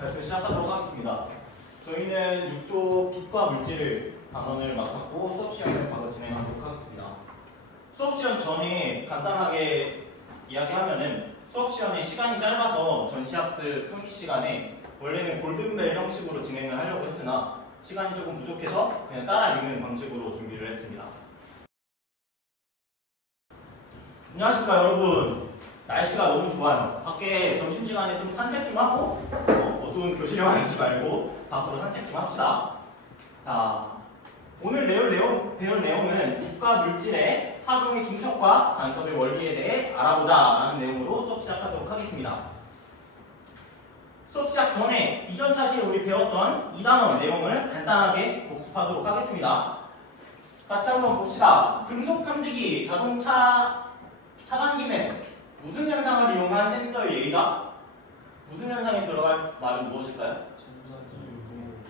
발표 시작하도록 하겠습니다. 저희는 6조 빛과 물질 단원을 맡았고 수업 시간을 바로 진행하도록 하겠습니다. 수업 시간 전에 간단하게 이야기하면은 수업 시간에 시간이 짧아서 전시학습 상기 시간에 원래는 골든벨 형식으로 진행을 하려고 했으나 시간이 조금 부족해서 그냥 따라 읽는 방식으로 준비를 했습니다. 안녕하십니까 여러분. 날씨가 너무 좋아요. 밖에 점심시간에 좀 산책 좀 하고 어두운 교실에만 있지 말고 밖으로 산책 좀 합시다. 자, 오늘 배울 내용은 빛과 물질의 파동의 중첩과 간섭의 원리에 대해 알아보자 라는 내용으로 수업 시작하도록 하겠습니다. 수업 시작 전에 이전 차시에 우리 배웠던 2단원 내용을 간단하게 복습하도록 하겠습니다. 같이 한번 봅시다. 금속 탐지기, 자동차 차단기는 무슨 현상을 이용한 센서의 예이다? 무슨 현상이 들어갈 말은 무엇일까요?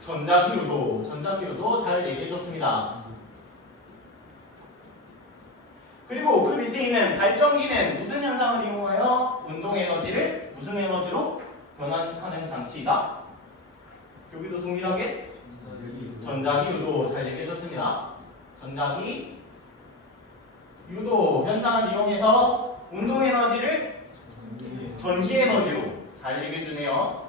전자기유도. 전자기유도 잘 얘기해줬습니다. 그리고 그 밑에 있는 발전기는 무슨 현상을 이용하여 운동에너지를 무슨 에너지로 변환하는 장치이다? 여기도 동일하게 전자기유도 잘 얘기해줬습니다. 전자기 유도 현상을 이용해서 운동에너지를 전기에너지로 잘 얘기해주네요.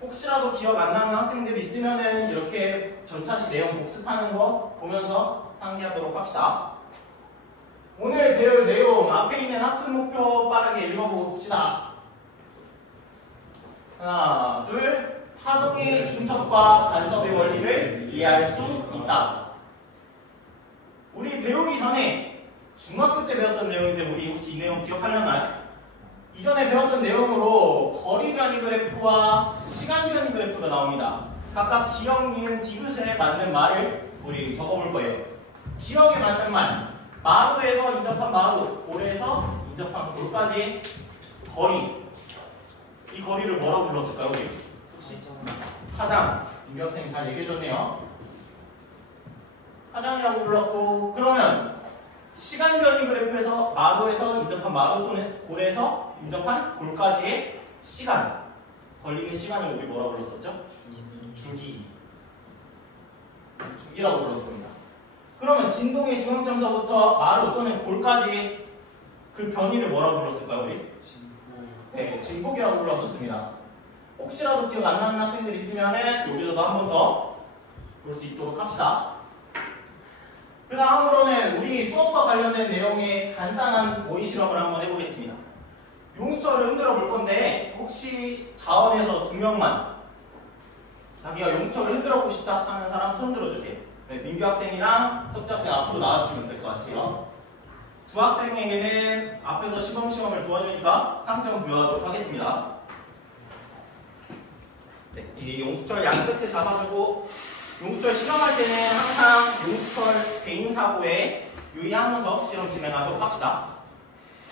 혹시라도 기억 안 나는 학생들 있으면은 이렇게 전차시 내용 복습하는 거 보면서 상기하도록 합시다. 오늘 배울 내용 앞에 있는 학습 목표 빠르게 읽어보고 봅시다. 하나, 둘. 파동의 중첩과 간섭의 원리를 이해할 수 있다. 우리 배우기 전에 중학교 때 배웠던 내용인데 우리 혹시 이 내용 기억하려나요? 이전에 배웠던 내용으로 거리 변이 그래프와 시간 변이 그래프가 나옵니다. 각각 기억, 니은, 디귿에 맞는 말을 우리 적어볼 거예요. 기억에 맞는 말, 마루에서 인접한 마루, 골에서 인접한 골까지의 거리. 이 거리를 뭐라고 불렀을까요? 우리? 혹시? 파장. 윤기 학생 잘 얘기해줬네요. 파장이라고 불렀고, 그러면 시간 변이 그래프에서 마루에서 인접한 마루 또는 골에서 인접한 골까지의 시간, 걸리는 시간을 우리 뭐라고 불렀었죠? 주기. 주기라고 불렀습니다. 그러면 진동의 중앙점서부터 마루 또는 골까지의 그 변이를 뭐라고 불렀을까요, 우리? 네, 진폭이라고 불렀었습니다. 혹시라도 기억 안 나는 학생들 있으면은 여기서도 한 번 더 볼 수 있도록 합시다. 그 다음으로는 우리 수업과 관련된 내용의 간단한 모의 실험을 한번 해보겠습니다. 용수철을 흔들어 볼 건데 혹시 자원에서 2명만 자기가 용수철을 흔들어 보고 싶다 하는 사람 손 들어주세요. 네, 민규 학생이랑 석주 학생 앞으로 나와주시면 될 것 같아요. 두 학생에게는 앞에서 시험을 도와주니까 상점 부여하도록 하겠습니다. 네, 이 용수철 양 끝에 잡아주고 용수철 실험할 때는 항상 용수철 배임 사고에 유의하면서 실험 진행하도록 합시다.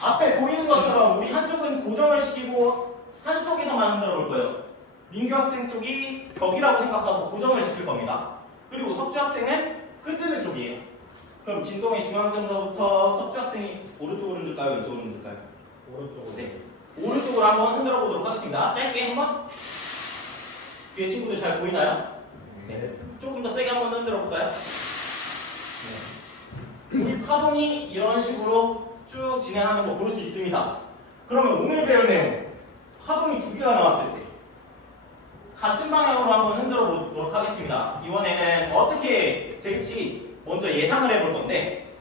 앞에 보이는 것처럼 우리 한쪽은 고정을 시키고 한쪽에서만 흔들어 볼 거예요. 민규 학생 쪽이 벽이라고 생각하고 고정을 시킬 겁니다. 그리고 석주 학생은 흔드는 쪽이에요. 그럼 진동의 중앙점서부터 석주 학생이 오른쪽으로 흔들까요? 왼쪽으로 흔들까요? 오른쪽으로. 네. 오른쪽으로 한번 흔들어 보도록 하겠습니다. 짧게 한번. 뒤에 친구들 잘 보이나요? 네. 조금 더 세게 한번 흔들어 볼까요? 네. 우리 파동이 이런 식으로 쭉 진행하는 거 볼 수 있습니다. 그러면 오늘 배울 내용, 파동이 두 개가 나왔을 때 같은 방향으로 한번 흔들어 보도록 하겠습니다. 이번에는 어떻게 될지 먼저 예상을 해볼 건데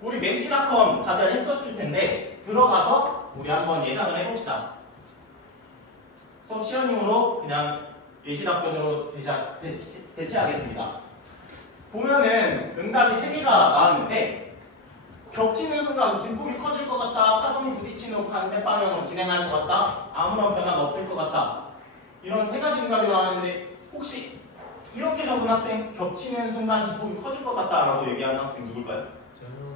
우리 멘티닷컴 다들 했었을 텐데 들어가서 우리 한번 예상을 해봅시다. 수업 시험용으로 그냥 예시 답변으로 대체하겠습니다. 보면은 응답이 3개가 나왔는데 겹치는 순간 진폭이 커질 것 같다, 파동이 부딪히는 후 반대 방향으로 진행할 것 같다, 아무런 변화가 없을 것 같다, 이런 3가지 응답이 나왔는데 혹시 이렇게 적은 학생 겹치는 순간 진폭이 커질 것 같다라고 얘기하는 학생 누굴까요?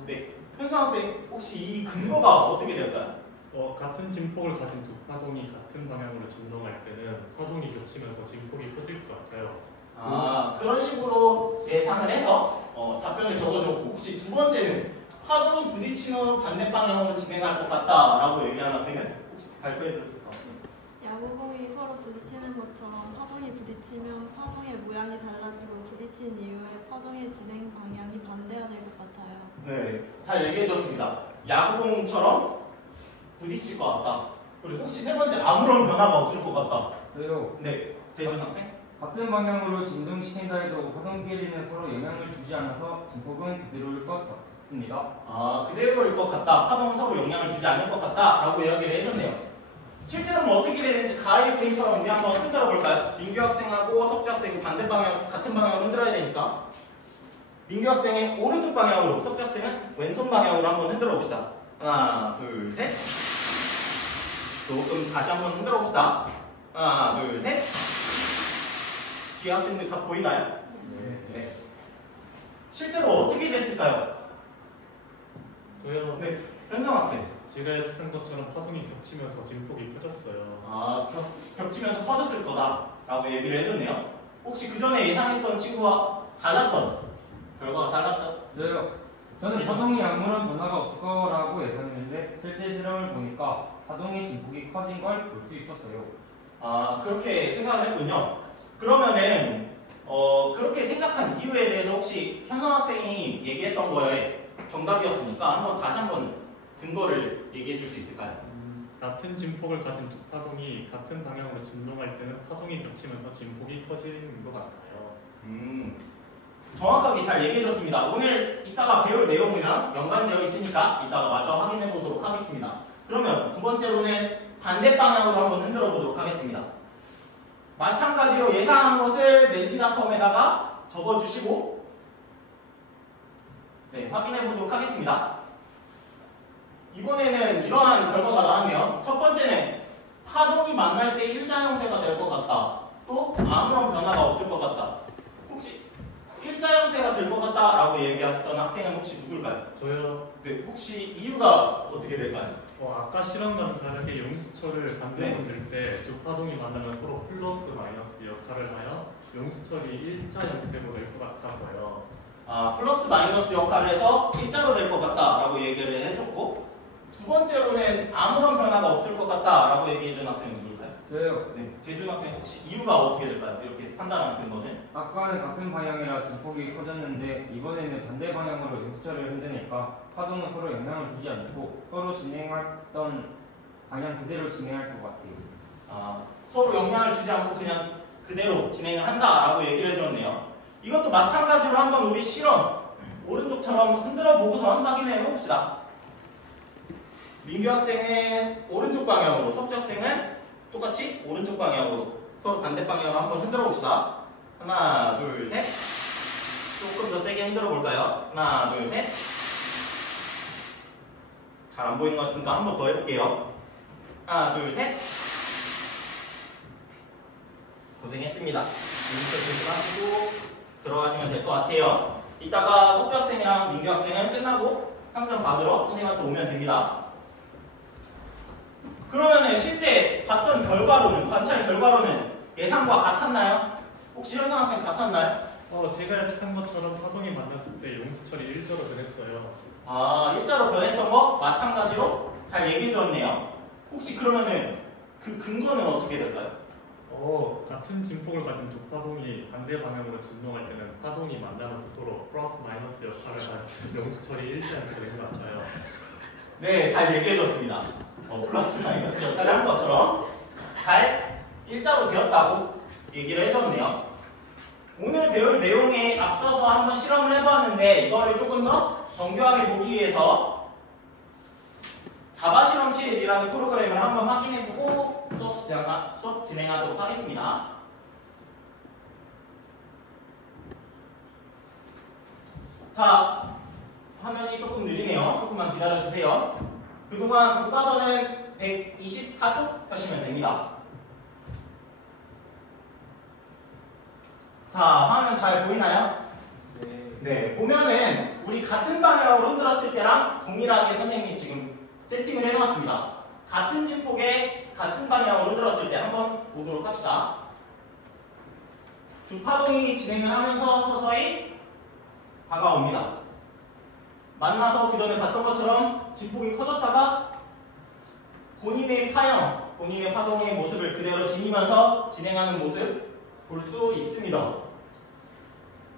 네, 현상 학생 혹시 이 근거가 어떻게 될까요? 같은 진폭을 가진 두 파동이 같은 방향으로 진동할 때는 파동이 겹치면서 진폭이 커질 것 같아요. 그런 식으로 예상을 해서 답변을 적어줬고 혹시 두 번째는 파동이 부딪히는 후 반대 방향으로 진행할 것 같다라고 얘기하는 학생은 혹시 발표해 줄 수 있을까요? 야구공이 서로 부딪히는 것처럼 파동이 부딪히면 파동의 모양이 달라지고 부딪힌 이후에 파동의 진행 방향이 반대가 될 것 같아요. 네, 잘 얘기해 줬습니다. 야구공처럼 부딪힐 것 같다. 그리고 혹시 세 번째 아무런 변화가 없을 것 같다. 저요. 네, 재준 학생. 같은 방향으로 진동시킨다 해도 파동끼리는 서로 영향을 주지 않아서 진폭은 그대로일 것 같습니다. 아, 그대로일 것 같다. 파동은 서로 영향을 주지 않을 것 같다라고 이야기를 해줬네요. 실제로는 어떻게 되는지 가위 그림처럼 우리 한번 흔들어 볼까요? 민규 학생하고 석주 학생이 반대 방향, 같은 방향으로 흔들어야 되니까 민규 학생은 오른쪽 방향으로, 석주 학생은 왼손 방향으로 한번 흔들어 봅시다. 하나, 둘, 셋. 조금 다시 한번 흔들어 봅시다. 하나, 둘, 셋. 뒤에 학생들 다 보이나요? 네. 실제로 어떻게 됐을까요? 저요. 네, 현상 학생. 제가 예측한 것처럼 파동이 겹치면서 진폭이 커졌어요. 아, 겹치면서 퍼졌을 거다라고 얘기를 해줬네요. 혹시 그 전에 예상했던 친구와 달랐던 결과가 달랐던? 저요. 저는 파동이 아무런 변화가 없을 거라고 예상했는데 실제 실험을 보니까 파동의 진폭이 커진 걸 볼 수 있었어요. 아, 그렇게 생각을 했군요. 그러면은 그렇게 생각한 이유에 대해서 혹시 현성 학생이 얘기했던 거에 정답이었으니까 다시 한번 근거를 얘기해 줄 수 있을까요? 같은 진폭을 가진 두 파동이 같은 방향으로 진동할 때는 파동이 겹치면서 진폭이 커지는 것 같아요. 정확하게 잘 얘기해 줬습니다. 오늘 이따가 배울 내용이랑 연관되어 있으니까 이따가 마저 확인해 보도록 하겠습니다. 그러면 두 번째로는 반대 방향으로 한번 흔들어 보도록 하겠습니다. 마찬가지로 예상한 것을 멘티닷컴에다가 적어주시고 네, 확인해 보도록 하겠습니다. 이번에는 이러한 결과가 나왔네요. 첫 번째는 파동이 만날 때 일자 형태가 될 것 같다. 또 아무런 변화가 없을 것 같다. 혹시 일자 형태가 될 것 같다라고 얘기했던 학생은 혹시 누굴까요? 저요. 네, 혹시 이유가 어떻게 될까요? 아까 실험과는 다르게 용수철을 반대로 들 때 두 파동이 만나면 서로 플러스 마이너스 역할을 하여 용수철이 일자 형태로 될 것 같아서요. 아, 플러스 마이너스 역할을 해서 일자로 될 것 같다라고 얘기를 해줬고, 두 번째로는 아무런 변화가 없을 것 같다라고 얘기해준 학생은 누굴까요? 저요. 네, 재준 학생 혹시 이유가 어떻게 될까요? 이렇게 판단한 근거는? 아까는 같은 방향이라 진폭이 커졌는데 이번에는 반대 방향으로 용수철을 흔드니까 파동은 서로 영향을 주지 않고 서로 진행했던 방향 그대로 진행할 것 같아요. 아, 서로 영향을 주지 않고 그냥 그대로 진행을 한다라고 얘기를 해줬네요. 이것도 마찬가지로 한번 우리 실험 오른쪽처럼 흔들어 보고서 확인해 봅시다. 민규 학생은 오른쪽 방향으로, 석주 학생은 똑같이 오른쪽 방향으로 서로 반대 방향으로 한번 흔들어 봅시다. 하나, 둘, 셋. 조금 더 세게 흔들어 볼까요? 하나, 둘, 셋. 잘 안 보이는 것 같으니까 한번 더 해볼게요. 하나, 둘, 셋. 고생했습니다. 여기서 조심하시고 들어가시면 될 것 같아요. 이따가 석주 학생이랑 민규 학생은 끝나고 상점 받으러 선생님한테 오면 됩니다. 그러면 실제 봤던 결과로는, 관찰 결과로는 예상과 같았나요? 혹시 현상 학생 같았나요? 제가 예측한 것처럼 파동이 만났을 때 용수철이 일자로 변했어요. 아, 일자로 변했던 거 마찬가지로 잘 얘기해 주었네요. 혹시 그러면은 그 근거는 어떻게 될까요? 같은 진폭을 가진 두 파동이 반대 방향으로 진동할 때는 파동이 만나면서 서로 플러스 마이너스 역할을 한 용수철이 일자 형태가 된 것 같아요. 네, 잘 얘기해 줬습니다. 플러스 마이너스 역할을 한 것처럼 잘 일자로 되었다고 얘기를 해줬네요. 오늘 배울 내용에 앞서서 한번 실험을 해보았는데 이거를 조금 더 정교하게 보기 위해서 자바 실험실이라는 프로그램을 한번 확인해보고 수업 진행하도록 하겠습니다. 자, 화면이 조금 느리네요. 조금만 기다려주세요. 그동안 교과서는 124쪽 펴시면 됩니다. 자, 화면 잘 보이나요? 네, 보면은 우리 같은 방향으로 흔들었을 때랑 동일하게 선생님이 지금 세팅을 해놓았습니다. 같은 진폭에 같은 방향으로 흔들었을 때 한번 보도록 합시다. 두 파동이 진행을 하면서 서서히 다가옵니다. 만나서 그 전에 봤던 것처럼 진폭이 커졌다가 본인의 파형, 본인의 파동의 모습을 그대로 지니면서 진행하는 모습 볼 수 있습니다.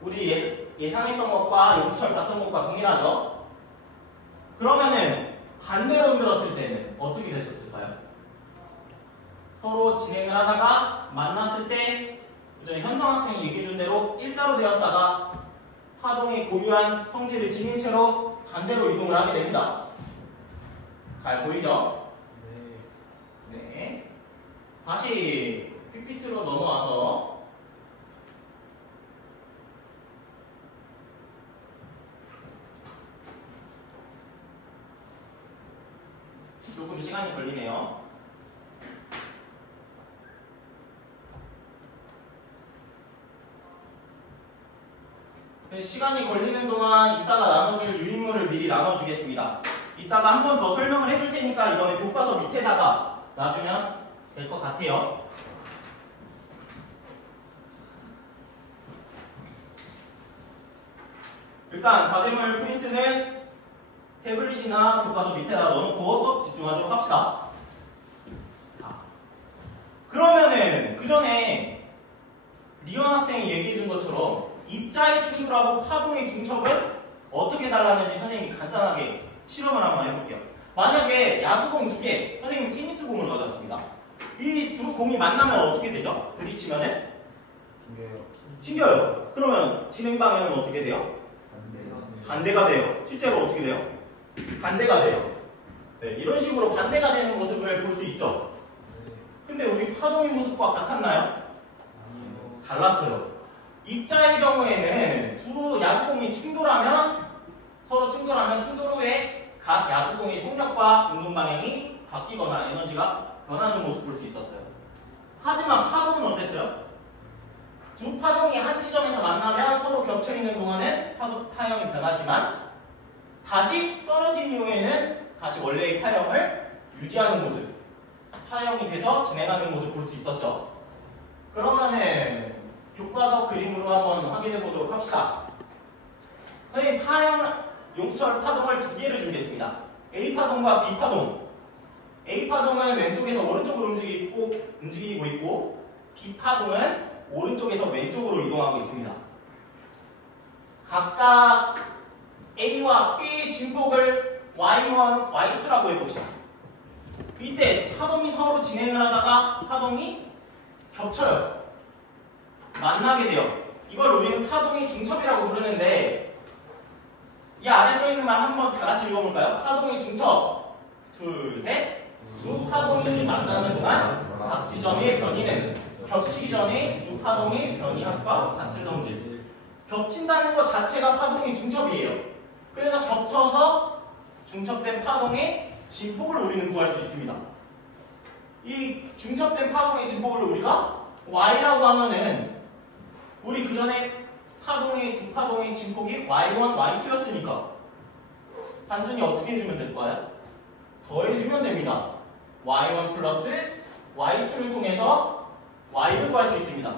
우리 예상했던 것과 용수철 같은 것과 동일하죠? 그러면은 반대로 들었을 때는 어떻게 되셨을까요? 서로 진행을 하다가 만났을 때 그전에 현성 학생이 얘기해준 대로 일자로 되었다가 파동이 고유한 성질을 지닌 채로 반대로 이동을 하게 됩니다. 잘 보이죠? 네. 다시 PPT로 넘어와서 조금 시간이 걸리네요. 시간이 걸리는 동안 이따가 나눠줄 유인물을 미리 나눠주겠습니다. 이따가 한 번 더 설명을 해줄 테니까 이번에 교과서 밑에다가 놔주면 될 것 같아요. 일단 과제물 프린트는 태블릿이나 교과서 밑에다 넣어놓고 수업 집중하도록 합시다. 자, 그러면은 그 전에 리언 학생이 얘기해준 것처럼 입자의 충돌하고 파동의 중첩은 어떻게 달랐는지 선생님이 간단하게 실험을 한번 해볼게요. 만약에 야구공 2개, 선생님 테니스공을 가져왔습니다. 이 두 공이 만나면 어떻게 되죠? 부딪히면은? 튕겨요. 그러면 진행 방향은 어떻게 돼요? 반대가 돼요. 실제로 어떻게 돼요? 반대가 돼요. 네, 이런 식으로 반대가 되는 모습을 볼 수 있죠. 근데 우리 파동의 모습과 같았나요? 달랐어요. 입자의 경우에는 두 야구공이 충돌하면 서로 충돌하면 충돌 후에 각 야구공의 속력과 운동 방향이 바뀌거나 에너지가 변하는 모습 볼 수 있었어요. 하지만 파동은 어땠어요? 두 파동이 한 지점에서 만나면 서로 겹쳐 있는 동안은 파형이 변하지만 다시 떨어진 이후에는 다시 원래의 파형을 유지하는 모습, 파형이 돼서 진행하는 모습 볼 수 있었죠. 그러면은 교과서 그림으로 한번 확인해 보도록 합시다. 선생님 용수철 파동을 두 개를 준비했습니다. A파동과 B파동. A파동은 왼쪽에서 오른쪽으로 움직이고 있고 B파동은 오른쪽에서 왼쪽으로 이동하고 있습니다. 각각 A와 B의 진폭을 Y1, Y2라고 해봅시다. 이때 파동이 서로 진행을 하다가 파동이 겹쳐요. 만나게 돼요. 이걸 우리는 파동의 중첩이라고 부르는데 이 아래 써 있는 말 한번 다 같이 읽어볼까요? 파동의 중첩. 둘, 셋. 두 파동이 만나는 동안 각 지점의 변이는 겹치기 전에 두 파동의 변이합과 같은 성질. 겹친다는 것 자체가 파동의 중첩이에요. 그래서 겹쳐서 중첩된 파동의 진폭을 우리는 구할 수 있습니다. 이 중첩된 파동의 진폭을 우리가 Y라고 하면은 우리 그 전에 두 파동의 진폭이 Y1, Y2였으니까 단순히 어떻게 해주면 될까요? 더해주면 됩니다. Y1 플러스 Y2를 통해서 Y를 구할 수 있습니다.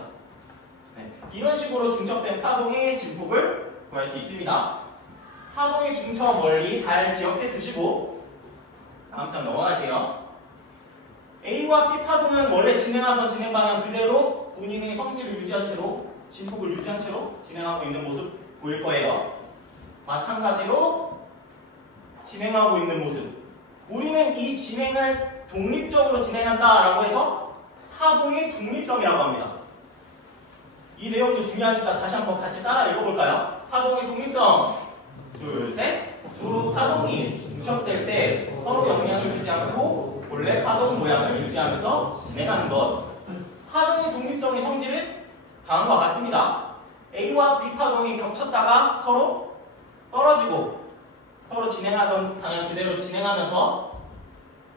네, 이런 식으로 중첩된 파동의 진폭을 구할 수 있습니다. 파동의 중첩 원리 잘 기억해 두시고 다음 장 넘어갈게요. A와 B 파동은 원래 진행하던 진행 방향 그대로 본인의 성질을 유지한 채로 진폭을 유지한 채로 진행하고 있는 모습 보일 거예요. 마찬가지로 진행하고 있는 모습. 우리는 이 진행을 독립적으로 진행한다라고 해서 파동의 독립성이라고 합니다. 이 내용도 중요하니까 다시 한번 같이 따라 읽어볼까요? 파동의 독립성. 둘, 셋. 두 파동이 중첩될 때 서로 영향을 주지 않고 본래 파동 모양을 유지하면서 진행하는 것. 파동의 독립성의 성질은 다음과 같습니다. A와 B 파동이 겹쳤다가 서로 떨어지고 서로 진행하던 방향 그대로 진행하면서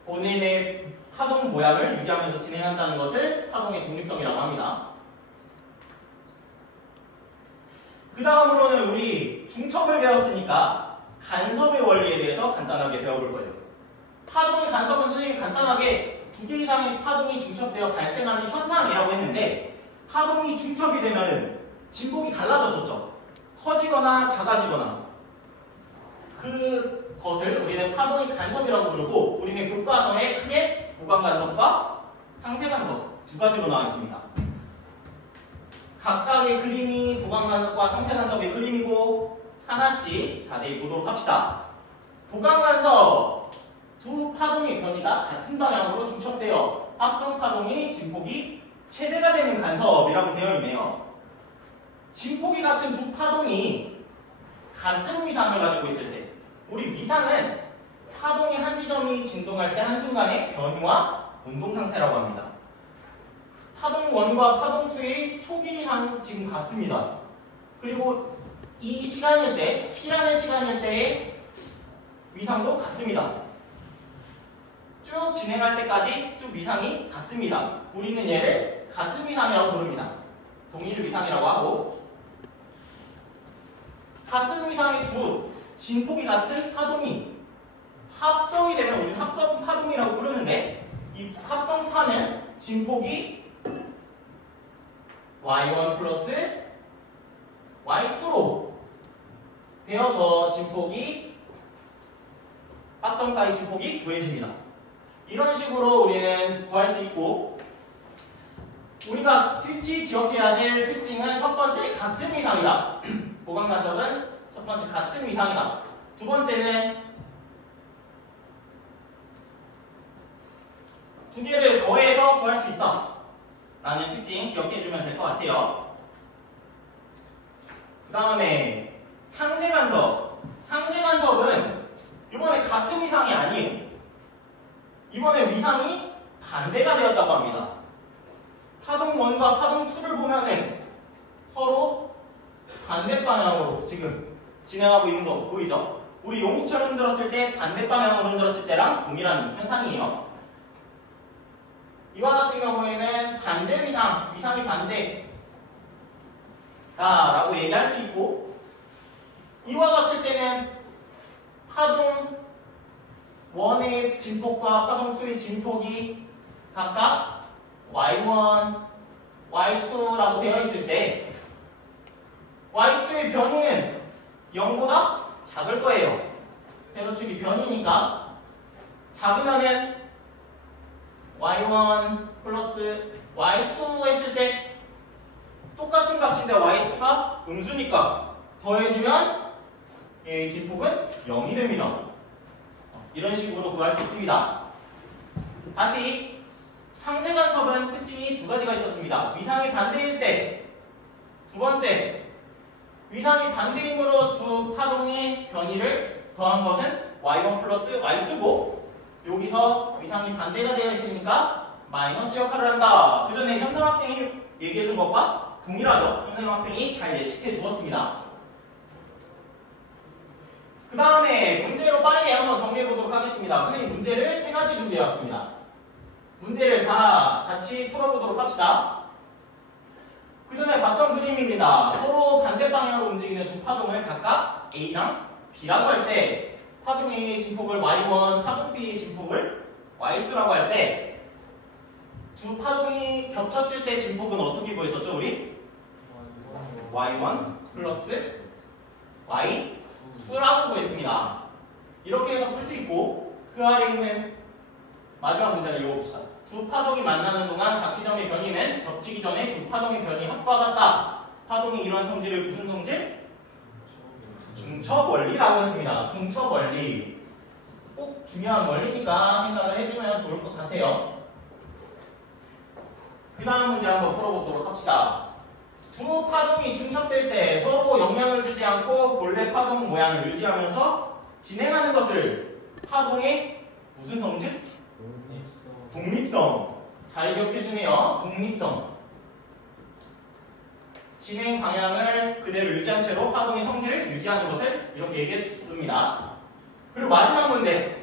본인의 파동 모양을 유지하면서 진행한다는 것을 파동의 독립성이라고 합니다. 그 다음으로는 우리 중첩을 배웠으니까 간섭의 원리에 대해서 간단하게 배워볼 거예요. 파동의 간섭은 선생님이 간단하게 두 개 이상의 파동이 중첩되어 발생하는 현상이라고 했는데 파동이 중첩이 되면 진폭이 달라졌었죠. 커지거나 작아지거나. 그것을 우리는 파동의 간섭이라고 부르고 우리는 교과서에 크게 보강 간섭과 상세 간섭 두 가지로 나와 있습니다. 각각의 그림이 보강 간섭과 상세 간섭의 그림이고 하나씩 자세히 보도록 합시다. 보강 간섭 두 파동의 변이가 같은 방향으로 중첩되어 합성 파동의 진폭이 최대가 되는 간섭이라고 되어 있네요. 진폭이 같은 두 파동이 같은 위상을 가지고 있을 때 우리 위상은 파동의 한 지점이 진동할 때 한순간의 변이와 운동 상태라고 합니다. 파동 1과 파동 2의 초기 위상 지금 같습니다. 그리고 이 시간일 때, t라는 시간일 때의 위상도 같습니다. 쭉 진행할 때까지 쭉 위상이 같습니다. 우리는 얘를 같은 위상이라고 부릅니다. 동일 위상이라고 하고 같은 위상의 두 진폭이 같은 파동이 합성이 되면 우리는 합성 파동이라고 부르는데 이 합성파는 진폭이 y1 플러스 y2로 되어서 진폭이 합성파의 진폭이 구해집니다. 이런 식으로 우리는 구할 수 있고 우리가 특히 기억해야 될 특징은 첫 번째 같은 위상이다. 보강 간섭은 첫 번째 같은 위상이다. 두 번째는 두 개를 더해서 구할 수 있다. 라는 특징 기억해주면 될 것 같아요. 그 다음에 상세 간섭. 상세 간섭은 이번에 같은 위상이 아니에요. 이번에 위상이 반대가 되었다고 합니다. 파동 1과 파동 2를 보면은 서로 반대 방향으로 지금 진행하고 있는 거 보이죠? 우리 용수철 흔들었을 때 반대 방향으로 흔들었을 때랑 동일한 현상이에요. 이와 같은 경우에는 반대 위상, 위상이 반대다 라고 얘기할 수 있고 이와 같을 때는 파동 1의 진폭과 파동 2의 진폭이 각각 y1, y2라고 되어 있을 때 y2의 변이는 0보다 작을 거예요. 세로축이 변이니까 작으면은 y1 플러스 y2 했을 때 똑같은 값인데 y2가 음수니까 더해주면 얘의 진폭은 0이 됩니다. 이런 식으로 구할 수 있습니다. 다시 상세 간섭은 특징이 두 가지가 있었습니다. 위상이 반대일 때 두 번째 위상이 반대이므로 두 파동의 변이를 더한 것은 y1 플러스 y2고 여기서 위상이 반대가 되어 있으니까 마이너스 역할을 한다. 그 전에 현상 학생이 얘기해 준 것과 동일하죠. 현상 학생이 잘 예측해 주었습니다. 그 다음에 문제로 빠르게 한번 정리해 보도록 하겠습니다. 선생님 문제를 세 가지 준비해 왔습니다. 문제를 다 같이 풀어보도록 합시다. 그 전에 봤던 그림입니다. 서로 반대 방향으로 움직이는 두 파동을 각각 A랑 B라고 할 때 파동 A의 진폭을 Y1, 파동 B의 진폭을 Y2라고 할 때 두 파동이 겹쳤을 때 진폭은 어떻게 구했었죠 우리? Y1 플러스 Y2라고 구했습니다. 이렇게 해서 풀 수 있고 그 아래 있는 마지막 문제를 읽어봅시다. 두 파동이 만나는 동안 각 지점의 변이는 겹치기 전에 두 파동의 변이 합과 같다. 파동이 이러한 성질을 무슨 성질? 중첩 원리라고 했습니다. 중첩 원리. 꼭 중요한 원리니까 생각을 해주면 좋을 것 같아요. 그 다음 문제 한번 풀어보도록 합시다. 두 파동이 중첩될 때 서로 영향을 주지 않고 본래 파동 모양을 유지하면서 진행하는 것을 파동의 무슨 성질? 독립성. 잘 기억해주네요. 독립성. 진행 방향을 그대로 유지한 채로 파동의 성질을 유지하는 것을 이렇게 얘기했습니다. 그리고 마지막 문제.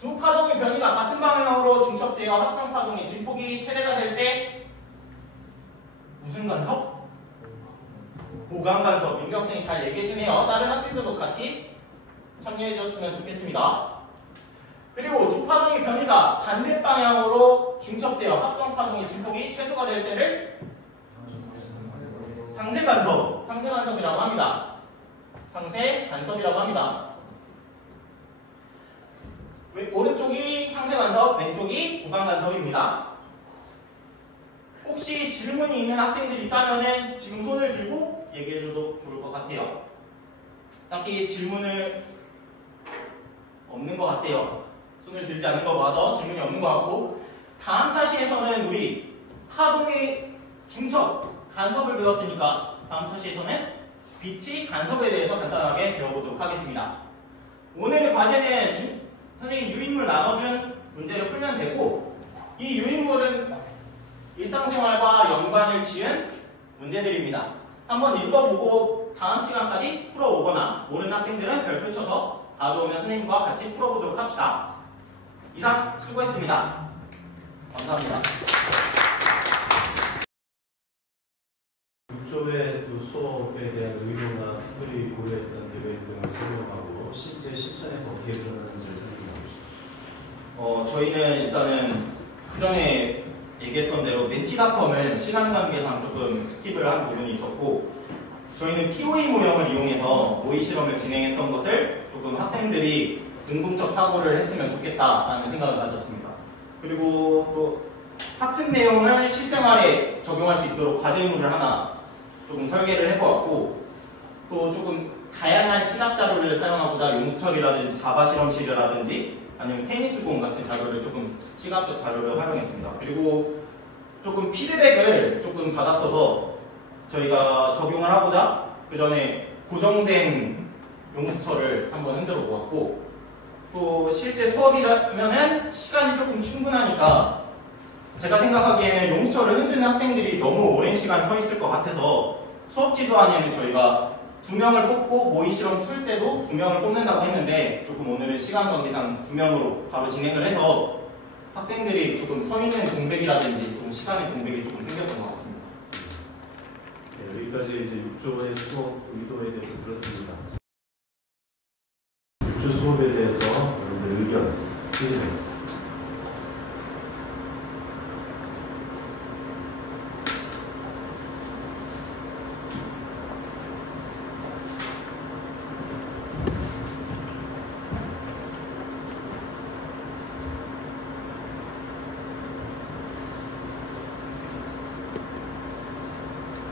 두 파동의 변이가 같은 방향으로 중첩되어 합성 파동의 진폭이 최대가 될 때 무슨 간섭? 보강 간섭. 민경생이 잘 얘기해주네요. 다른 학생들도 같이 참여해 주셨으면 좋겠습니다. 그리고 두 파동의 변이가 반대 방향으로 중첩되어 합성 파동의 진폭이 최소가 될 때를 상세 간섭, 상세 간섭이라고 합니다. 상세 간섭이라고 합니다. 오른쪽이 상세 간섭, 왼쪽이 구강 간섭입니다. 혹시 질문이 있는 학생들이 있다면 지금 손을 들고 얘기해줘도 좋을 것 같아요. 딱히 질문을 없는 것 같아요. 손을 들지 않는 거 봐서 질문이 없는 것 같고, 다음 차시에서는 우리 파동의 중첩, 간섭을 배웠으니까 다음 차시에서는 빛의 간섭에 대해서 간단하게 배워보도록 하겠습니다. 오늘의 과제는 선생님 유인물 나눠준 문제를 풀면 되고, 이 유인물은 일상생활과 연관을 지은 문제들입니다. 한번 읽어보고 다음 시간까지 풀어오거나 모르는 학생들은 별표 쳐서 가져오면 선생님과 같이 풀어보도록 합시다. 이상 수고했습니다. 감사합니다. 이쪽의 수업에 대한 의도나 특별히 고려했던 계획 등을 설명하고 실제 실천에서 어떻게 드러나는지를 설명해 주시죠. 저희는 일단은 그 전에 얘기했던 대로 멘티닷컴은 시간 관계상 조금 스킵을 한 부분이 있었고, 저희는 POE 모형을 이용해서 모의 실험을 진행했던 것을 조금 학생들이 능동적 사고를 했으면 좋겠다라는 생각을 가졌습니다. 그리고 또 학습 내용을 실생활에 적용할 수 있도록 과제물을 하나 조금 설계를 해보았고, 또 조금 다양한 시각 자료를 사용하고자 용수철이라든지 자바 실험실이라든지 아니면 테니스공 같은 자료를 조금 시각적 자료를 활용했습니다. 그리고 조금 피드백을 조금 받았어서 저희가 적용을 하고자 그 전에 고정된 용수철을 한번 흔들어 보았고, 또 실제 수업이라면은 시간이 조금 충분하니까 제가 생각하기에는 용수철을 흔드는 학생들이 너무 오랜 시간 서 있을 것 같아서 수업 지도안에는 저희가 2명을 뽑고 모의 실험 풀 때도 2명을 뽑는다고 했는데, 조금 오늘은 시간 관계상 2명으로 바로 진행을 해서 학생들이 조금 서 있는 공백이라든지 좀 시간의 공백이 조금 생겼던 것 같습니다. 네, 여기까지 이제 6조의 수업 의도에 대해서 들었습니다. 6조 수업에 대해서 여러분들 의견, 피드백.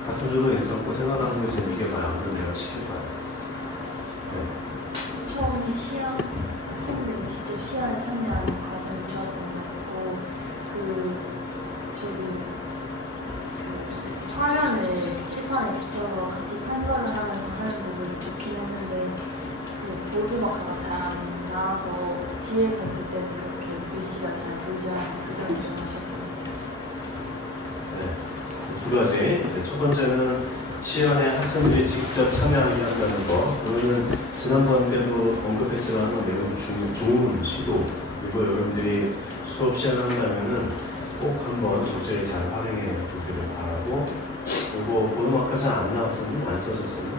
같은 조도 괜찮고 생각하는 게 재밌게 봐요. 그럼 내가 시킬 거야. 네. 처음에 시연, 학생들이 직접 시연에 참여하는 과정이 좋았던 것 같고, 화면을 칠판에 붙여서 같이 판별을 하면서 하는 부분이 좋긴 했는데, 보드마크가 잘 안 나와서 뒤에서 볼 때는 그렇게 글씨가 잘 보이지 않아서 그 점이 좀 아쉬웠던 것 같아요. 네. 두 가지. 첫 번째는 시연에 학생들이 직접 참여하게 한다는 거. 그거는 지난번 때도 언급했지만 매우 좋은 시도. 그리고 여러분들이 수업 시연한다면은 꼭 한번 적절히 잘 활용해 보기를 바라고. 그리고 보드마크가 잘 안 나왔었니? 안 써졌었니?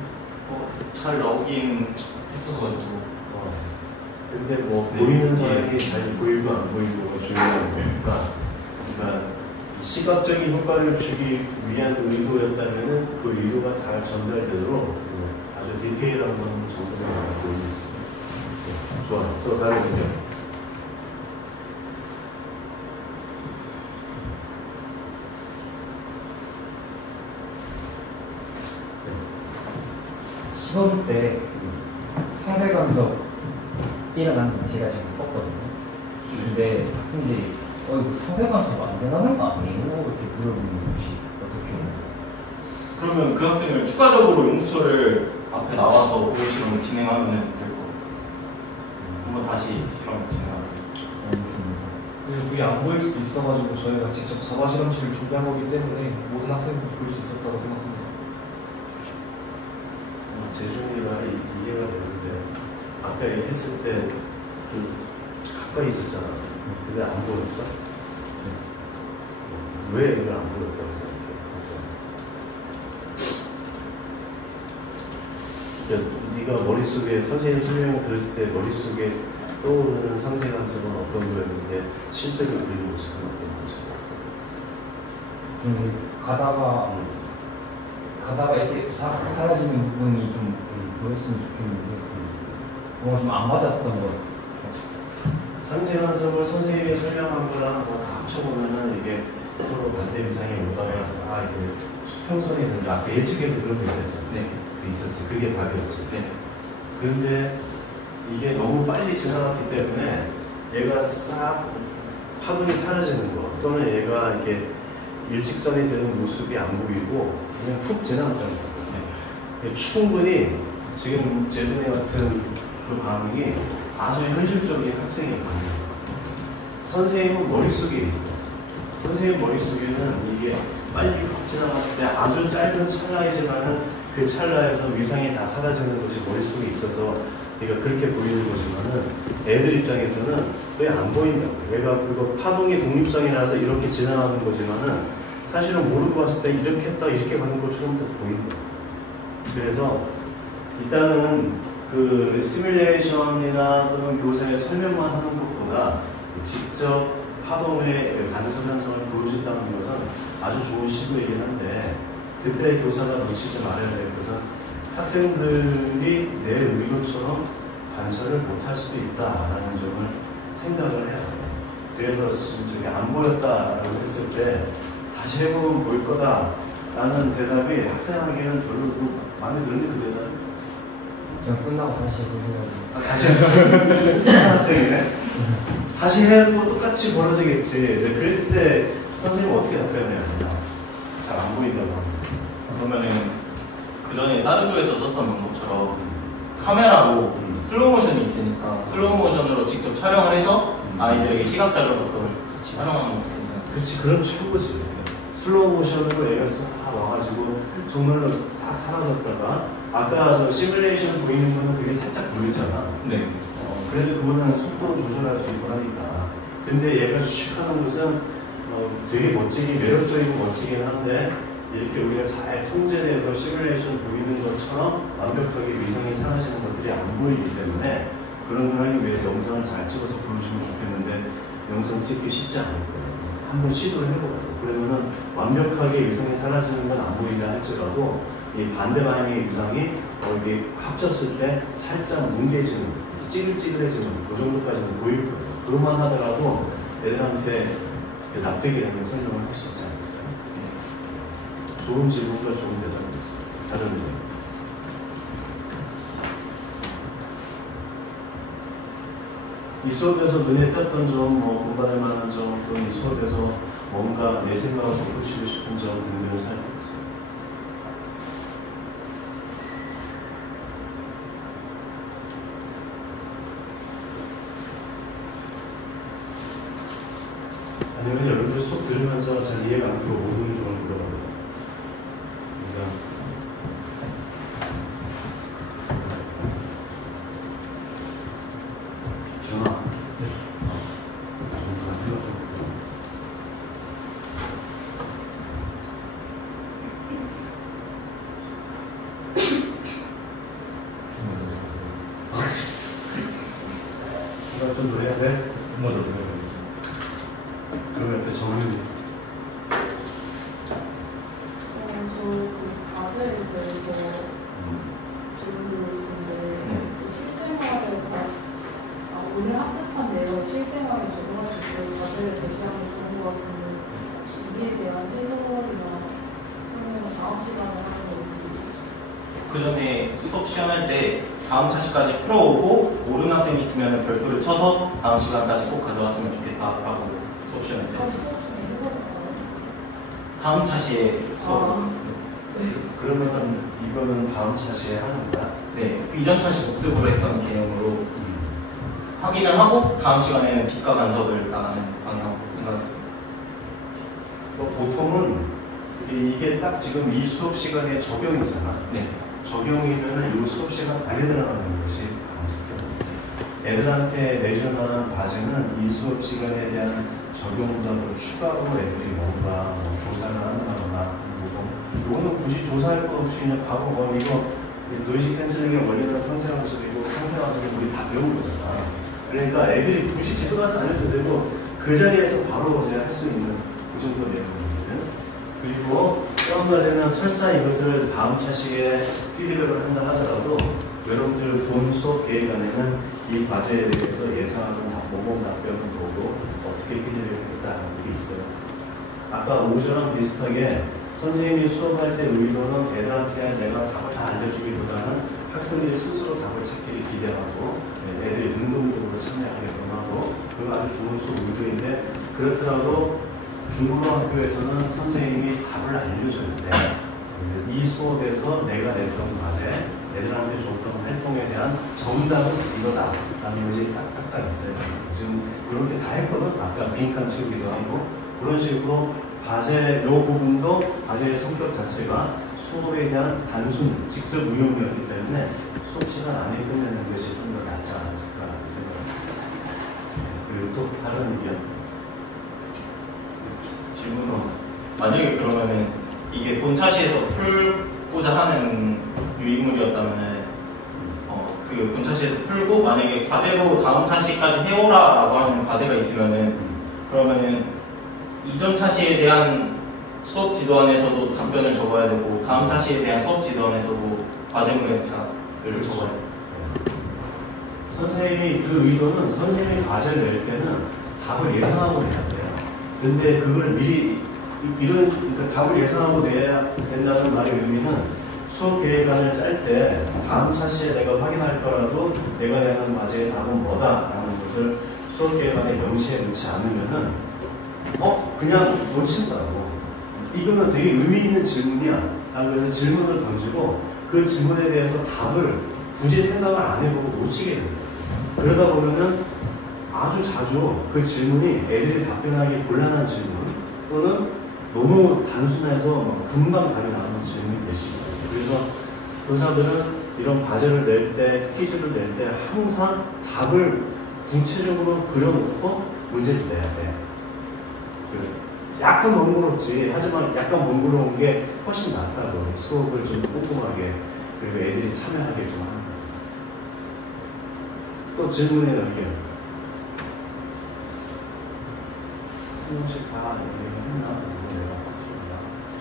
잘 나오긴 했어가지고. 근데 뭐 보이는 사람이 잘 보이고 안 보이고가 중요한 거니까. 그러니까 시각적인 효과를 주기 위한 의도였다면 그 의도가 잘 전달되도록 아주 디테일한 건 정보를 갖고 있습니다. 네, 좋아. 또 다른 의견. 시험 때 상세 간섭 일어난 제가 지금 컸거든요. 근데 학생들이 이거 상세 간섭 안 되는 거 아니에요? 이렇게 물어보는 것이 어떻게 해요? 그러면 그 학생을 추가적으로 용수철을 앞에 나와서 모의 실험을 진행하면 될 것 같습니다. 한번 다시 실험을 진행하면. 그게 안 보일 수도 있어가지고 저희가 직접 자바 실험실을 준비한 거기 때문에 모든 학생들이 볼 수 있었다고 생각합니다. 재준이가 이해가 되는데 아까 했을 때 가까이 있었잖아. 근데 안 보였어? 왜 이걸 안 보였다고 생각해? 네가 머릿속에 선생님 설명을 들었을 때 머릿속에 떠오르는 상세 감성은 어떤 거였는데 실제로 그리는 모습은 어떤 모습이었어? 가다가 이렇게 사라지는 부분이 좀 보였으면 좋겠는데 뭔가 좀 안 맞았던 것 같아요. 상세간섭을 선생님이 설명한 거랑 뭐 다 합쳐보면은 이게 서로 반대 위상이 오다가 이게 수평선이 되는데 아까 예측에도 그런 거 있었죠. 네. 그 있었지. 그게 답이었지. 네. 그런데 이게 너무 빨리 지나갔기 때문에 얘가 싹 파동이 사라지는 거 또는 얘가 이렇게 일직선이 되는 모습이 안 보이고 그냥 훅 지나갔다는 거예요. 충분히 지금 재준이 같은 그 반응이 아주 현실적인 학생의 반응이에요. 선생님은 머릿속에 있어. 선생님 머릿속에는 이게 빨리 훅 지나갔을 때 아주 짧은 찰나이지만은 그 찰나에서 위상이 다 사라지는 것이 머릿속에 있어서 그러니까 그렇게 보이는 거지만은 애들 입장에서는 왜 안 보인다고. 얘가 그거 파동의 독립성이 나서 이렇게 지나가는 거지만은 사실은 모르고 봤을 때 이렇게 했다 이렇게 가는 것처럼 또 보인다. 그래서 일단은 그 시뮬레이션이나 또는 교사의 설명만 하는 것보다 직접 파동의 간섭 현상을 보여준다는 것은 아주 좋은 시도이긴 한데 그때 교사가 놓치지 말아야 될 것은 학생들이 내 의도처럼 관찰을 못할 수도 있다라는 점을 생각을 해야 돼요. 그래서 지금 저기 안 보였다라고 했을 때 다시 해보면 보일 거다라는 대답이 학생에게는 별로 마음에 드는데 그 대답이 그냥 끝나고 다시 해보려고. 다시 해보면 학생이네. 다시 해도 똑같이 벌어지겠지. 이제 그랬을 때 선생님 어떻게 답변해야 되나? 잘 안 보인다고 합니다. 그러면은 그 전에 다른 쪽에서 썼던 방법처럼 카메라로 슬로우 모션이 있으니까 슬로우 모션으로 직접 촬영을 해서 아이들에게 시각 자료로 그걸 같이 활용하는 것도 괜찮아요. 그렇지, 그런 최고지. 슬로우 모션으로 얘가 싹 와가지고 정말로 싹 사라졌다가 아까 저 시뮬레이션 보이는 거는 그게 살짝 보였잖아. 네. 그래도 그거는 속도를 조절할 수 있고 하니까. 근데 얘가 슉 하는 것은 되게 멋지긴, 매력적이고 멋지긴 한데 이렇게 우리가 잘 통제돼서 시뮬레이션 보이는 것처럼 완벽하게 위상이 사라지는 것들이 안 보이기 때문에 그런 걸 하기 위해서 영상을 잘 찍어서 보여주면 좋겠는데 영상 찍기 쉽지 않을 거예요. 한번 시도를 해보라고. 그러면은 완벽하게 위상이 사라지는 건 안 보인다 할지라도 이 반대 방향의 위상이 이게 합쳤을 때 살짝 뭉개지는, 찌글찌글해지는 그 정도까지는 보일 거예요. 그것만 하더라도 애들한테 납득이 되는 설명을 할 수 있지 않겠어요? 네. 좋은 질문과 좋은 대답이었어요. 다른 의견. 이 수업에서 눈에 띄었던 점, 공부할 만한 점, 또는 이 수업에서 뭔가 내 생각을 덧붙이고 싶은 점 등등을 살펴보세요. 아니면 여러분들 수업 들으면서 잘 이해가 안 되고 모르는 점을 물어봐요. 그러니까 준아, 준아 좀 노래해야 돼? 먼저 들어보겠습니다. 그럼 옆에 정윤이. 저그 과제에 대해서 질문드리고 있는데 실생활에 오늘 학습한 내용 실생활에 적용할 수 있는 과제를 제시하면 좋은 것 같은데 혹시 이에 대한 해설이나 설명을 다음 시간에 하는 건지. 그 전에 수업 시간할 때 다음 차시까지 풀어오고 모르는 학생이 있으면 별표를 쳐서 다음 시간까지 꼭 가져왔으면 좋겠다라고 수업 시간에 썼어요. 다음 차시에 수업. 그러면 이거는 다음 차시에 하는 거야? 네, 이전 차시 복습으로 했던 개념으로 확인을 하고 다음 시간에는 빛과 간섭을 나가는 방향으로 생각했습니다. 보통은 이게 딱 지금 이 수업 시간에 적용이잖아. 네. 적용이면은 이 수업 시간 안에 들어가는 것이 감사합니다. 애들한테 내준하는 과제는 이 수업 시간에 대한 적용보다도 추가로 애들이 뭔가 조사를 한다거나 이거는 굳이 조사할 것 없이 그냥 바로 이거 노이즈 캔슬링의 원리는 상세함수이고 상세함수를 우리 다 배운 거잖아. 그러니까 애들이 굳이 집에 가서 안 해도 되고 그 자리에서 바로 이제 할 수 있는 그 정도 내용이거든. 그리고 또 한 가지는 설사 이것을 다음 차시에 피드백을 한다 하더라도 여러분들 본 수업 계획 안에는 이 과제에 대해서 예상하고 모범 답변을 보고 어떻게 해결하겠다 이게 있어요. 아까 오전랑 비슷하게 선생님이 수업할 때 의도는 애들한테 내가 답을 다 알려주기보다는 학생들이 스스로 답을 찾기를 기대하고 애들이 능동적으로 참여하게끔 하고 그거 아주 좋은 수업 의도인데 그렇더라도 중고등학교에서는 선생님이 답을 알려주는데 이 수업에서 내가 냈던 과제 애들한테 줬던 활동에 대한 정답은 이거다 라는 것이 딱딱딱 있어요. 지금 그렇게 다 했거든. 아까 빈칸 채우기도 하고 그런 식으로 과제 요 부분도 과제의 성격 자체가 수업에 대한 단순 직접 응용이었기 때문에 수업 시간 안에 끝내는 것이 좀 더 낫지 않았을까 생각합니다. 그리고 또 다른 의견 질문은 만약에 그러면은 이게 본차시에서 풀고자 하는 유인물이었다면은 그 본차시에서 풀고 만약에 과제로 다음 차시까지 해오라라고 하는 과제가 있으면은 그러면은 이전 차시에 대한 수업 지도안에서도 답변을 적어야 되고 다음 차시에 대한 수업 지도안에서도 과제물에 답을 적어야 돼요. 선생님이 그 의도는 선생님이 과제를 낼 때는 답을 예상하고 내야 돼요. 근데 그걸 미리 그러니까 답을 예상하고 내야 된다는 말의 의미는 수업 계획안을 짤 때 다음 차시에 내가 확인할 거라도 내가 내는 과제의 답은 뭐다라는 것을 수업 계획안에 명시해 놓지 않으면은 그냥 놓친다고. 이거는 되게 의미 있는 질문이야. 그래서 질문을 던지고 그 질문에 대해서 답을 굳이 생각을 안 해보고 놓치게 됩니다. 그러다 보면은 아주 자주 그 질문이 애들이 답변하기 곤란한 질문 또는 너무 단순해서 금방 답이 나오는 질문이 되십니다. 그래서 교사들은 이런 과제를 낼 때, 퀴즈를 낼 때 항상 답을 구체적으로 그려놓고 문제를 내야 돼. 약간 번거롭지. 하지만 약간 번거로운 게 훨씬 낫다고. 수업을 좀 꼼꼼하게 그리고 애들이 참여하게 좀 하는 거예요. 또 질문에 의견. 한 번씩 다 얘기했나? 내가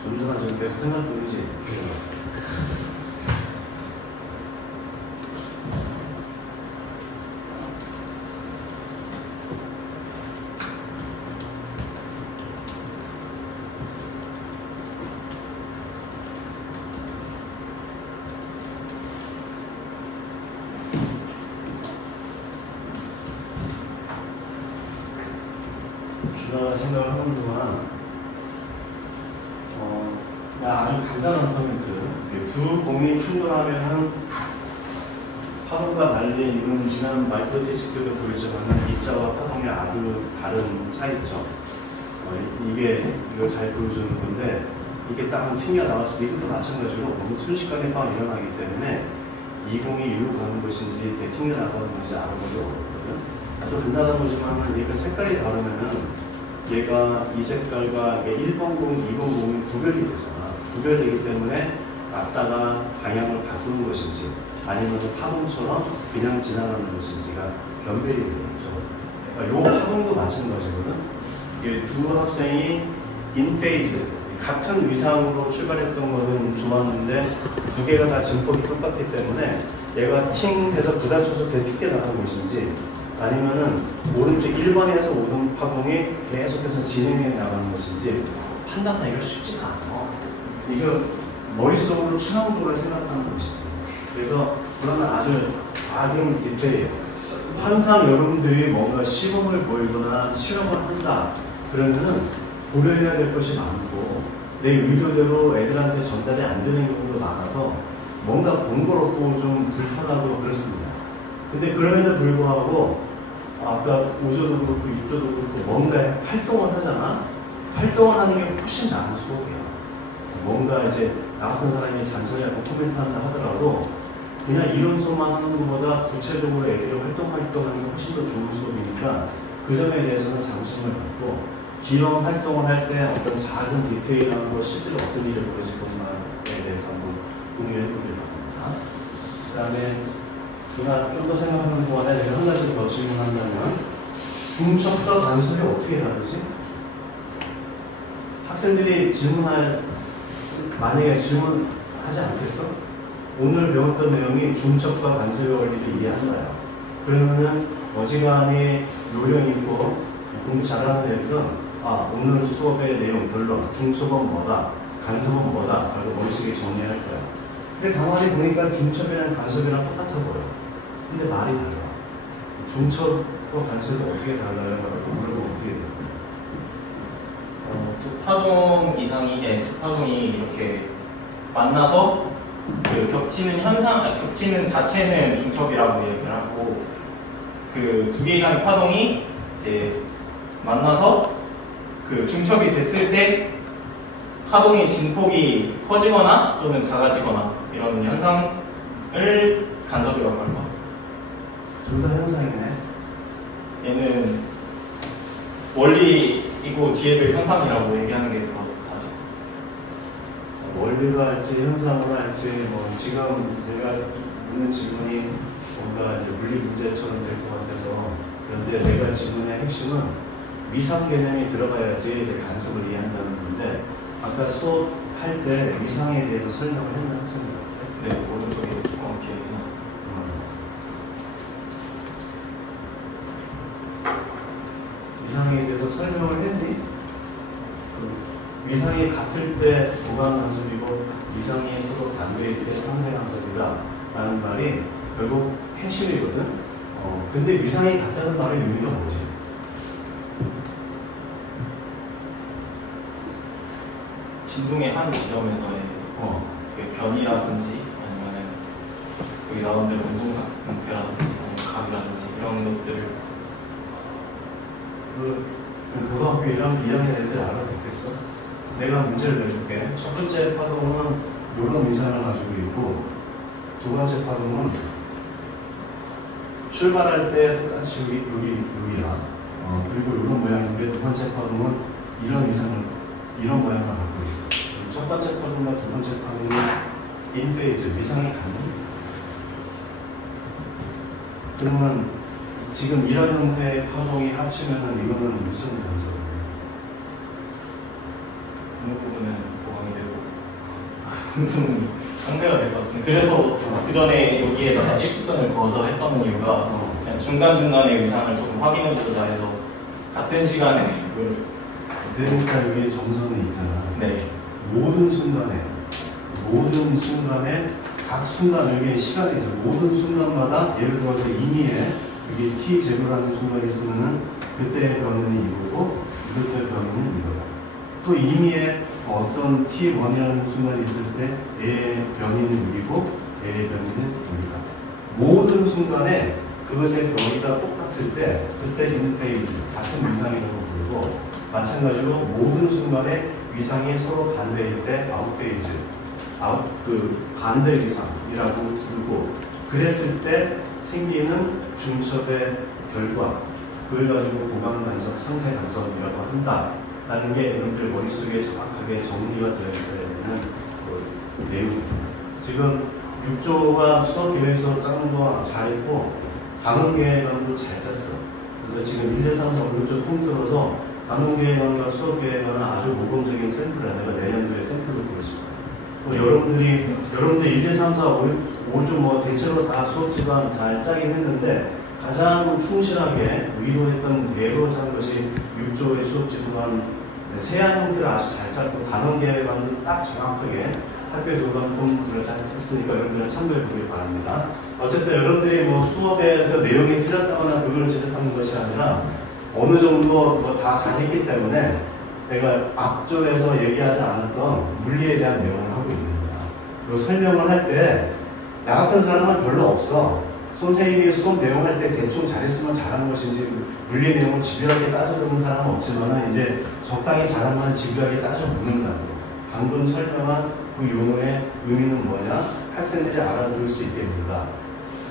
존중하 지금 계속 생각 중이지. 준하가 생각을 하는 동안 아주 간단한 포인트. 두 공이 충돌하면 파동과 달리 이건 지난 마이크로 디스크도 보였지만 입자와 파동이 아주 다른 차이점. 이걸 잘 보여주는 건데 이게 딱 튕겨 나왔을 때 이것도 마찬가지로 너무 순식간에 막 일어나기 때문에 이 공이 이리로 가는 것인지 이렇게 튕겨 나가는 것인지 알아보기 어렵거든. 아주 간단한 거지만 이렇게 색깔이 다르면은 얘가 이 색깔과 1번 공, 2번 공이 구별이 되잖아. 구별되기 때문에 왔다가 방향을 바꾸는 것인지 아니면 파동처럼 그냥 지나가는 것인지가 변별이 되겠죠. 그러니까 요 파동도 마찬가지거든. 이게 두 학생이 인페이즈 같은 위상으로 출발했던 거는 좋았는데 두 개가 다 증폭이 똑같기 때문에 얘가 팅 해서 부딪혀서 튕겨 나간 것인지 아니면은 오른쪽 1번에서 오던 파동이 계속해서 진행해 나가는 것인지 판단하기가 쉽지가 않아. 이거 머릿속으로 추상적으로 생각하는 것이지. 그래서 그런 아주 작은 디테일. 항상 여러분들이 뭔가 시범을 보이거나 실험을 한다. 그러면은 고려해야 될 것이 많고 내 의도대로 애들한테 전달이 안 되는 경우도 많아서 뭔가 번거롭고 좀 불편하고 그렇습니다. 근데 그럼에도 불구하고 아까 오조도 그렇고 육조도 그렇고 뭔가 활동을 하잖아. 활동을 하는 게 훨씬 나은 수업이야. 뭔가 이제 나 같은 사람이 잔소리하고 코멘트 한다 하더라도 그냥 이론 수업만 하는 것보다 구체적으로 애들이 활동하는 게 훨씬 더 좋은 수업이니까 그 점에 대해서는 장심을 갖고 기런 활동을 할 때 어떤 작은 디테일한 거 실제로 어떤 일이 벌어질 것만에 대해서 한번 공유해 보길 바랍니다. 그 다음에 제가 좀 더 생각하는 동안에 내가 한 가지 더 질문한다면 중첩과 단순이 어떻게 다르지? 학생들이 만약에 질문하지 않겠어? 오늘 배웠던 내용이 중첩과 간섭의 원리를 이해한 거야. 그러면은 어지간히 요령 있고 공부 잘하는 애들은 오늘 수업의 내용 결론, 중첩은 뭐다, 간섭은 뭐다 라고 머릿속에 정리할 거야. 근데 가만히 보니까 중첩이랑 간섭이랑 똑같아 보여. 근데 말이 달라. 중첩과 간섭이 어떻게 달라요? 라고 물어보면 어떻게 돼요? 두 파동 이상이, 두 파동이 이렇게 만나서 그 겹치는 겹치는 자체는 중첩이라고 얘기를 하고, 그 두 개 이상의 파동이 이제 만나서 그 중첩이 됐을 때 파동의 진폭이 커지거나 또는 작아지거나 이런 현상을 간섭이라고 할 것 같습니다. 둘 다 현상이네. 얘는 원리이고 뒤에를 현상이라고 얘기하는 게 더 맞을 것 같습니다. 원리로 할지 현상으로 할지 뭐 지금 내가 묻는 질문이 뭔가 이제 물리 문제처럼 될 것 같아서, 그런데 내가 질문의 핵심은 위상 개념이 들어가야지 이제 간섭을 이해한다는 건데, 아까 수업할 때 위상에 대해서 설명을 했나 학생들한테? 네, 오른쪽에 정확히 위상에 대해서 설명을 했니? 위상이 같을 때 무관간섭이고 위상이 서로 반대일 때 상쇄간섭이다 라는 말이 결국 핵심이거든. 근데 위상이 같다는 말의 의미가 뭐지? 진동의 한 지점에서의 그 변이라든지 아니면 여기 나온 대로 운동상 형태라든지 아니면 각이라든지 이런 것들을 고등학교 2학년 애들 알아듣겠어? 내가 문제를 내줄게. 첫 번째 파동은 이런 위상을 가지고 있고, 두 번째 파동은 출발할 때 똑같이 여기야. 그리고 이런 모양인데, 두 번째 파동은 이런 모양을 갖고 있어. 첫 번째 파동과 두 번째 파동은 인페이즈, 위상이 같는. 그러면 지금 이런 형태의 파동이 합치면은 이거는 무슨 간섭이에요? 어느 부분은 보강이 되고 어느 부분은 상쇄가 될 것 같은데, 그래서 그 전에 여기에다가 일직선을 그어서 했던 이유가 그냥 중간중간의 위상을 조금 확인해보자 해서 같은 시간에 그걸. 그러니까 여기 점선이 있잖아. 네. 모든 순간에 각 순간, 여기 시간이죠. 모든 순간마다 예를 들어서 임의에 여기 t 제곱라는 순간이 있으면은 그때의 변화는 이거고 그때의 변화는 이거다. 또 임의에 어떤 t1이라는 순간이 있을 때 a의 변이는 여기고 a의 변이는 여기다. 모든 순간에 그것의 변이가 똑같을 때 그때 인페이즈, 같은 위상이라고 부르고, 마찬가지로 모든 순간에 위상이 서로 반대일 때 아웃페이즈, 반대 위상이라고 부르고, 그랬을 때 생기는 중첩의 결과, 그걸 가지고 보강간섭, 상쇄간섭이라고 한다라는 게 여러분들 머릿속에 정확하게 정리가 되어 있어야 되는 그 내용입니다. 지금 6조가 수업 계획서 짜는 거 잘했고 단원 계획안도 잘 짰어. 그래서 지금 1, 2, 3, 4, 5조 통틀어서 단원 계획안과 수업 계획안은 아주 모범적인 샘플이야. 내가 내년도에 샘플로 보여줄 거야. 여러분들 1, 2, 3, 4, 5조 뭐 대체로 다 수업 지간 잘 짜긴 했는데, 가장 충실하게 의도했던 대로 짠 것이 6조의 수업 지구간 세안 형태를 아주 잘 짰고, 단원 계획안도 딱 정확하게 학교 조간 폼들을 잘 했으니까 여러분들은 참고해 보길 바랍니다. 어쨌든 여러분들이 뭐 수업에서 내용이 틀렸다거나 그걸 지적하는 것이 아니라 어느 정도 뭐 다 잘했기 때문에 내가 앞쪽에서 얘기하지 않았던 물리에 대한 내용을 하고 있는 거야. 그리고 설명을 할 때 나 같은 사람은 별로 없어. 선생님이 수업 내용할 때 대충 잘했으면 잘하는 것인지 물리 내용을 집요하게 따져보는 사람은 없지만, 이제 적당히 잘하면 집요하게 따져보는다고. 방금 설명한 그 용어의 의미는 뭐냐? 학생들이 알아들을 수 있게 됩니다.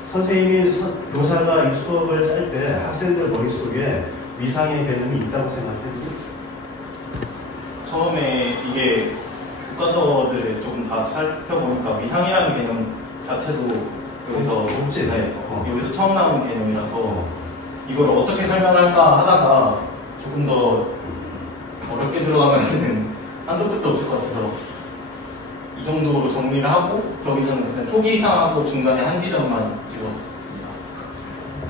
선생님이 교사가 이 수업을 짤 때 학생들 머릿속에 위상의 개념이 있다고 생각했니? 처음에 이게 교과서들을 조금 다 살펴보니까 위상이라는 개념 자체도 여기서 여기서 처음 나온 개념이라서 이걸 어떻게 설명할까 하다가 조금 더 어렵게 들어가면 한도 끝도 없을 것 같아서 이 정도로 정리를 하고 저기서는 그냥 초기 이상하고 중간에 한 지점만 찍었습니다.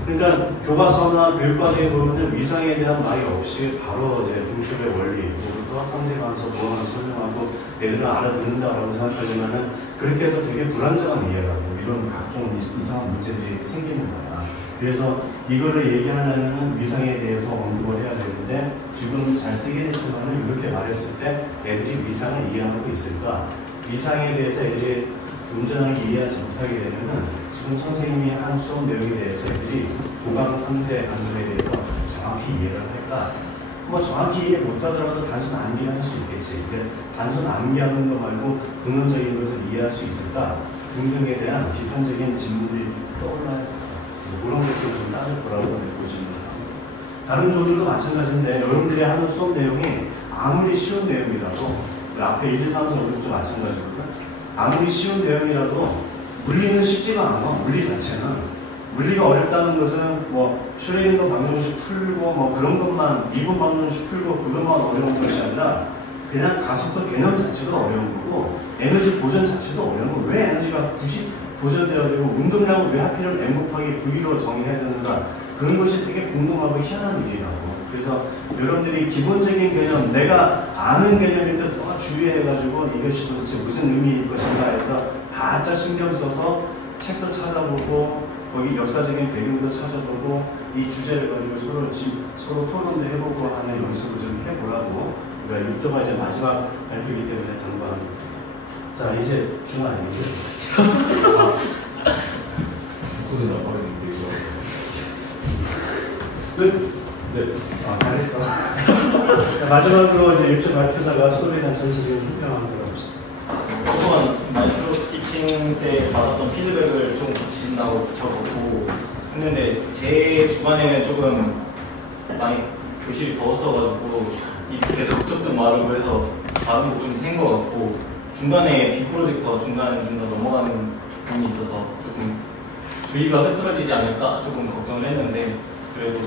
그러니까 교과서나 교육과정에 보면 위상에 대한 말이 없이 바로 이제 중심의 원리, 그리고 상세관서, 보완을 설명하고 애들은 알아듣는다라고 생각하지만은 그렇게 해서 되게 불안정한 이해라고 이런 각종 이상한 문제들이 생기는 거야. 그래서 이거를 얘기하려면 위상에 대해서 언급을 해야 되는데 지금 잘 쓰긴 했지만은 이렇게 말했을 때 애들이 위상을 이해하고 있을까? 위상에 대해서 애들이 온전하게 이해하지 못하게 되면은 지금 선생님이 한 수업 내용에 대해서 애들이 고강 3세 간섭에 대해서 정확히 이해를 할까? 뭐 정확히 이해 못하더라도 단순 암기를 할 수 있겠지. 근데 단순 암기하는 거 말고 근원적인 것을 이해할 수 있을까? 등등에 대한 비판적인 질문들이 좀 떠올라요. 그런 것도 좀 따질 거라고 보시면 다른 조들도 마찬가지인데 여러분들이 하는 수업 내용이 아무리 쉬운 내용이라도 앞에 1, 2, 3, 4, 5도 마찬가지거든. 아무리 쉬운 내용이라도 물리는 쉽지가 않아. 물리 자체는 물리가 어렵다는 것은 뭐 슈레딩거 방정식 풀고 뭐 그런 것만 미분 방정식 풀고 그것만 어려운 것이 아니라 그냥 가속도 개념 자체가 어려운 거고 에너지 보존 자체도 어려운 거고 왜 에너지가 90 보존되어야 되고 운동량을 왜 하필이면 m 곱하기 V로 정의해야 되는가 그런 것이 되게 궁금하고 희한한 일이라고. 그래서 여러분들이 기본적인 개념 내가 아는 개념일 때 더 주의해가지고 이것이 도대체 무슨 의미일 것인가 해서 바짝 신경 써서 책도 찾아보고 거기 역사적인 배경도 찾아보고 이 주제를 가지고 서로 토론도 해보고 하는 연습을 좀 해보라고 우리가 6조가 이제 마지막 발표이기 때문에 당부합니다. 자 이제 중간 얘기를 소리 나버리는데 이거. 끝? 네. 잘했어. 마지막으로 이제 6조 발표자가 수업에 대한 전체적인 설명을 들어봅시다. 조금만 마이크로 티칭 때 받았던 피드백을 좀 붙인다고 붙여보고 했는데 제 주간에는 조금 많이 교실이 더웠어가지고 입이 계속 뚝뚝 마르고 해서 발음도 좀 센 것 같고 중간에 빅프로젝터 중간중간 넘어가는 부분이 있어서 조금 주의가 흐트러지지 않을까 조금 걱정을 했는데 그래도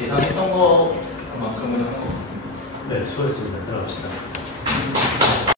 예상했던 것만큼은 한 것 같습니다. 네, 수고했습니다. 들어갑시다.